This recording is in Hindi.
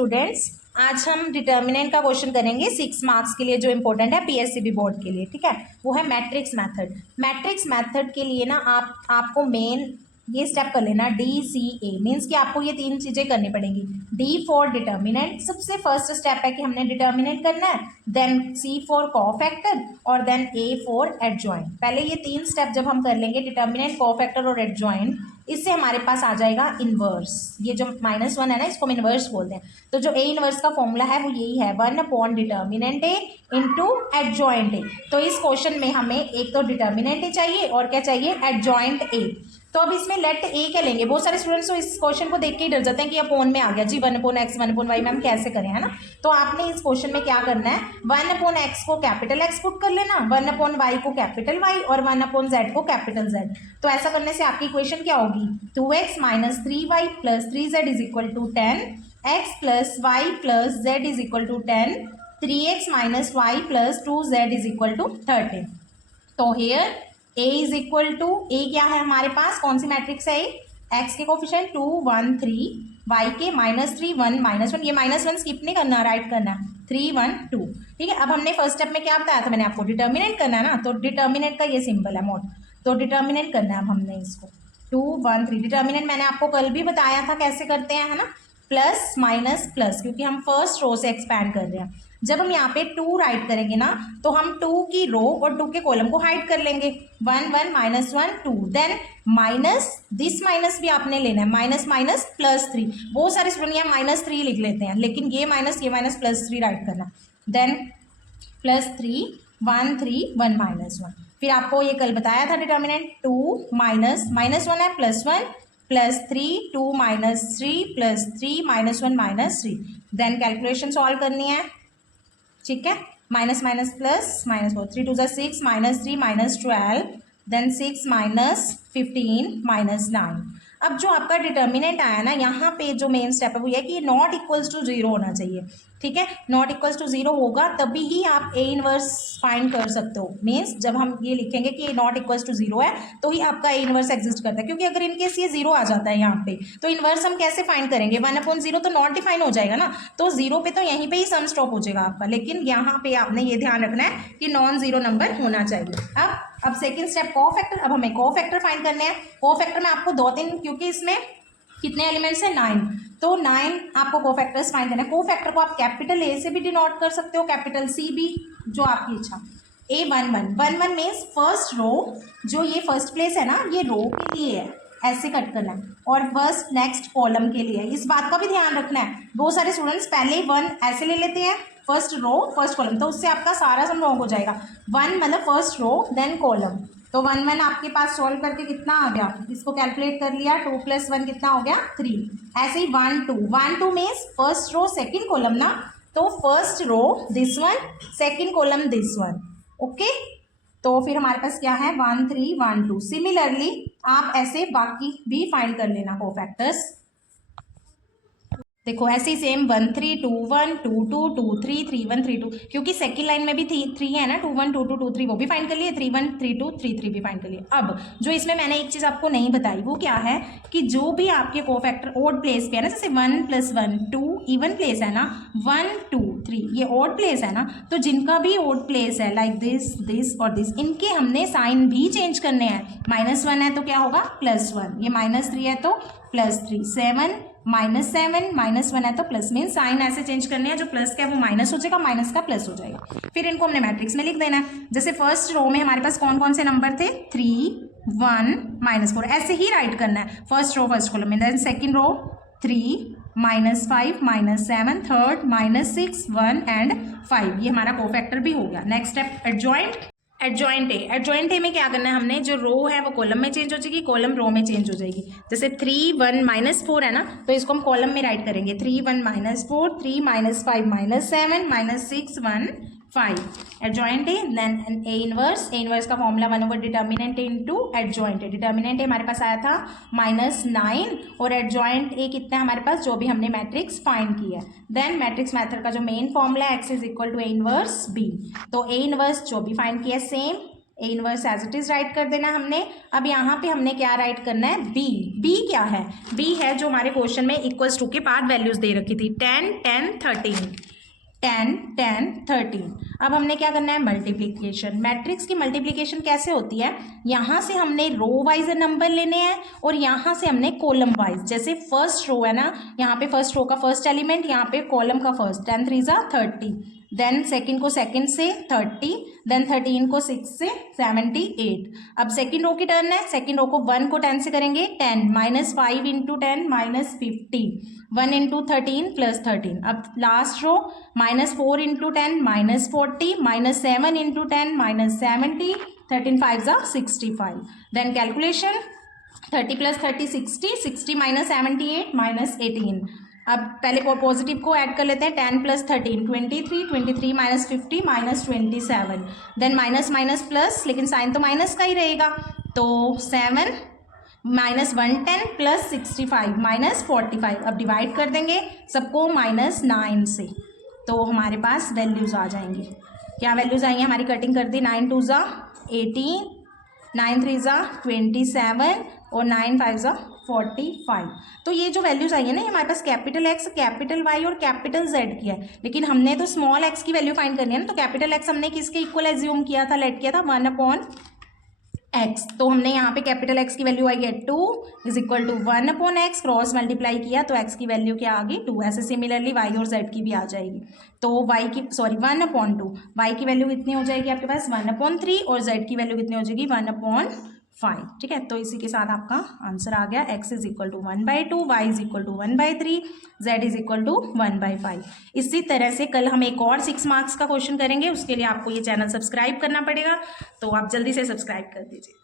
स्टूडेंट्स, आज हम डिटर्मिनेंट का क्वेश्चन करेंगे 6 मार्क्स के लिए जो इंपॉर्टेंट है पीएससीबी बोर्ड के लिए। ठीक है, वो है मैट्रिक्स मेथड। मैट्रिक्स मेथड के लिए ना आपको मेन ये स्टेप कर लेना DCA, मीन्स कि आपको ये 3 चीजें करनी पड़ेंगी। D फॉर डिटर्मिनेंट, सबसे फर्स्ट स्टेप है कि हमने डिटर्मिनेंट करना है, देन C फॉर कोफैक्टर और देन A फॉर एडजॉइंट। पहले ये 3 स्टेप जब हम कर लेंगे डिटर्मिनेंट, कोफैक्टर और एडजॉइंट, इससे हमारे पास आ जाएगा इनवर्स। ये जो -1 है ना, इसको हम इनवर्स बोलते हैं। तो जो A इनवर्स का फॉर्मूला है वो यही है, 1 upon determinant A into adjoint A। तो इस क्वेश्चन में हमें एक तो डिटर्मिनेंट A चाहिए और क्या चाहिए, एडजॉइंट A। तो अब इसमें लेट A क्या लेंगे। बहुत सारे स्टूडेंट्स तो इस क्वेश्चन को देख के ही डर जाते हैं कि अपोन में आ गया जी, 1 upon x 1 upon y ma'am कैसे करें, है ना। तो आपने इस क्वेश्चन में क्या करना है, 1 अपॉन x को कैपिटल X पुट कर लेना, 1 अपॉन y को कैपिटल Y और 1 अपॉन z को कैपिटल Z। तो ऐसा करने से आपकी इक्वेशन क्या होगी, 2x minus 3y plus 3z is equal to 10, x plus y plus z is equal to 10, 3x minus y plus 2z is equal to 13। तो here A is equal to, A क्या है हमारे पास, कौन सी मैट्रिक्स है, x के कोफिशिएंट 2 1 3, y के -3 1 -1, ये -1 स्किप नहीं करना, राइट करना, 3 1 2। ठीक है, अब हमने फर्स्ट स्टेप में क्या बताया था मैंने आपको, डिटर्मिनेंट करना है ना। तो डिटर्मिनेंट का ये सिंबल है मोड, तो डिटर्मिनेंट करना है अब हमने इसको 2 1 3। डिटर्मिनेंट मैंने आपको कल भी बताया था कैसे करते हैं, है ना, प्लस माइनस प्लस, क्योंकि हम फर्स्ट रो से एक्सपैंड कर रहे हैं। जब हम यहाँ पे 2 राइट करेंगे ना, तो हम 2 की रो और 2 के कॉलम को हाइड कर लेंगे, 1 1 -1 2, देन माइनस, दिस माइनस भी आपने लेना है, माइनस माइनस प्लस 3। बहुत सारे स्टूडेंट यहाँ -3 लिख लेते हैं, लेकिन ये माइनस प्लस 3 राइट करना, देन प्लस 3 1 3 1 -1। फिर आपको ये कल बताया था डिटर्मिनेंट 2 -1 है +1 plus 3 2 -3 plus 3 -1 -3। Then calculation solve करनी है, ठीक है, माइनस माइनस प्लस -4, 3 2 6 -3 -12, देन 6 -15 -9। अब जो आपका डिटर्मिनेंट आया ना, यहाँ पे जो मेन स्टेप है वो ये कि नॉट इक्वल्स टू 0 होना चाहिए। ठीक है, नॉट इक्वल्स टू 0 होगा तभी ही आप A इनवर्स फाइंड कर सकते हो। मीन्स जब हम ये लिखेंगे कि नॉट इक्वल्स टू 0 है तो ही आपका A इनवर्स एग्जिस्ट करता है, क्योंकि अगर इनकेस ये 0 आ जाता है यहाँ पे तो इनवर्स हम कैसे फाइंड करेंगे, 1/0 तो नॉट डिफाइन हो जाएगा ना, तो 0 पे तो यहीं पे ही सम स्टॉप हो जाएगा आपका। लेकिन यहाँ पे आपने ये ध्यान रखना है कि नॉन जीरो नंबर होना चाहिए। अब सेकेंड स्टेप कोफैक्टर, अब हमें कोफैक्टर फाइंड करने हैं। कोफैक्टर में आपको 2-3, क्योंकि इसमें कितने एलिमेंट्स हैं, 9, तो 9 आपको कोफैक्टर्स फाइंड करना है। कोफैक्टर को आप कैपिटल A से भी डिनोट कर सकते हो, कैपिटल C भी, जो आपकी इच्छा। A11 मीन्स फर्स्ट रो, जो ये फर्स्ट प्लेस है ना, ये रो के लिए है, ऐसे कट करना है, और फर्स्ट नेक्स्ट कॉलम के लिए। इस बात का भी ध्यान रखना है, बहुत सारे स्टूडेंट्स पहले 1 ऐसे ले लेते हैं, फर्स्ट रो फर्स्ट कॉलम, तो उससे आपका सारा सम रॉन्ग हो जाएगा। 1 मतलब फर्स्ट रो देन कॉलम, तो 1 1 आपके पास सॉल्व करके कितना आ गया, इसको कैलकुलेट कर लिया, 2 + 1 कितना हो गया, 3। ऐसे ही 1 2 means first row second column ना, तो first row this one, second column this one, okay. तो फिर हमारे पास क्या है, 1 3 1 2। सिमिलरली आप ऐसे बाकी भी फाइंड कर लेना कोफैक्टर्स। देखो ऐसे ही सेम 1 3 2 1 2 2 2 3 3 1 3 2, क्योंकि सेकेंड लाइन में भी 3 है ना, 2 1 2 2 2 3 वो भी फाइंड कर लिए, 3 1 3 2 3 3 भी फाइंड कर लिए। अब जो इसमें मैंने एक चीज़ आपको नहीं बताई वो क्या है कि जो भी आपके कोफैक्टर ओड प्लेस पे है ना, जैसे 1 + 1 2 इवन प्लेस है ना, 1 2 3 ये ओड प्लेस है ना, तो जिनका भी ओड प्लेस है लाइक दिस दिस और दिस, इनके हमने साइन भी चेंज करने हैं। -1 है तो क्या होगा, +1, ये -3 है तो +3, 7 -7 -1 है तो प्लस, मीन साइन ऐसे चेंज करने हैं, जो प्लस का है वो माइनस हो जाएगा, माइनस का प्लस हो जाएगा। फिर इनको हमने मैट्रिक्स में लिख देना है। जैसे फर्स्ट रो में हमारे पास कौन कौन से नंबर थे, 3 1 -4, ऐसे ही राइट करना है, फर्स्ट रो फर्स्ट कॉलम में। Then second row 3 -5 -7, third -6 1 and 5, ये हमारा कोफैक्टर भी हो गया। नेक्स्ट स्टेप एडजॉइंट ए में क्या करना है हमने, जो रो है वो कॉलम में चेंज हो जाएगी, कॉलम रो में चेंज हो जाएगी। जैसे 3 1 -4 है ना, तो इसको हम कॉलम में राइट करेंगे, 3 1 -4 3 -5 -7 -6 1 5। Adjoint A, then A inverse का formula one by determinant into adjoint A. Determinant A हमारे पास आया था -9 और एडजॉइंट ए कितना है हमारे पास, जो भी हमने मैट्रिक्स फाइंड किया है। देन मैट्रिक्स मेथड का जो मेन फॉर्मूला है, x = A इनवर्स B, तो A इनवर्स जो भी फाइंड किया same A inverse as it is write कर देना हमने। अब यहाँ पे हमने क्या राइट करना है, बी। बी क्या है, बी है जो हमारे क्वेश्चन में इक्वल्स टू के पार्ट वैल्यूज दे रखी थी 10 10 13 10 10 13। अब हमने क्या करना है, मल्टीप्लिकेशन। मैट्रिक्स की मल्टीप्लिकेशन कैसे होती है, यहाँ से हमने रो वाइज नंबर लेने हैं और यहाँ से हमने कॉलम वाइज, जैसे फर्स्ट रो है ना, यहाँ पे फर्स्ट रो का फर्स्ट एलिमेंट, यहाँ पे कॉलम का फर्स्ट, 10 3 जा 30, देन सेकंड को सेकंड से 30, देन 13 को 6 से 78। अब सेकंड रो की टर्न है, सेकंड रो को 1 को 10 से करेंगे 10 -5 इंटू 10 -50, 1 इंटू 13 प्लस 13। अब लास्ट रो -4 इंटू 10 -40, -7 इंटू 10 -70, 13 5 जा 65। Then calculation 30 plus 30 60, 60 -78 -18। अब पहले पॉजिटिव को ऐड कर लेते हैं, 10 plus 13 23, 23 -50 -27, then minus minus plus, लेकिन साइन तो माइनस का ही रहेगा, तो 7 -110 प्लस 65 -45। अब डिवाइड कर देंगे सबको -9 से, तो हमारे पास वैल्यूज़ आ जाएंगी। क्या वैल्यूज़ आएंगी हमारी, कटिंग कर दी, 9 2 जा 18, 9 3 जा 27 और 9 5 जा 45। तो ये जो वैल्यूज आई है ना, ये हमारे पास कैपिटल एक्स, कैपिटल वाई और कैपिटल जेड की है, लेकिन हमने तो स्मॉल एक्स की वैल्यू फाइंड करनी है ना, तो कैपिटल एक्स हमने किसके इक्वल एज्यूम किया था, लेट किया था 1/x। तो हमने यहाँ पे कैपिटल एक्स की वैल्यू आई है 2 is equal to 1/x, cross multiply किया तो एक्स की वैल्यू क्या आ गई 2। ऐसे सिमिलरली वाई और जेड की भी आ जाएगी, तो वाई की 1/2, वाई की वैल्यू कितनी हो जाएगी आपके पास 1/3 और जेड की वैल्यू कितनी हो जाएगी 1/5। ठीक है, तो इसी के साथ आपका आंसर आ गया, x is equal to 1/2, y is equal to 1/3, z is equal to 1/5। इसी तरह से कल हम एक और 6 मार्क्स का क्वेश्चन करेंगे, उसके लिए आपको ये चैनल सब्सक्राइब करना पड़ेगा, तो आप जल्दी से सब्सक्राइब कर दीजिए।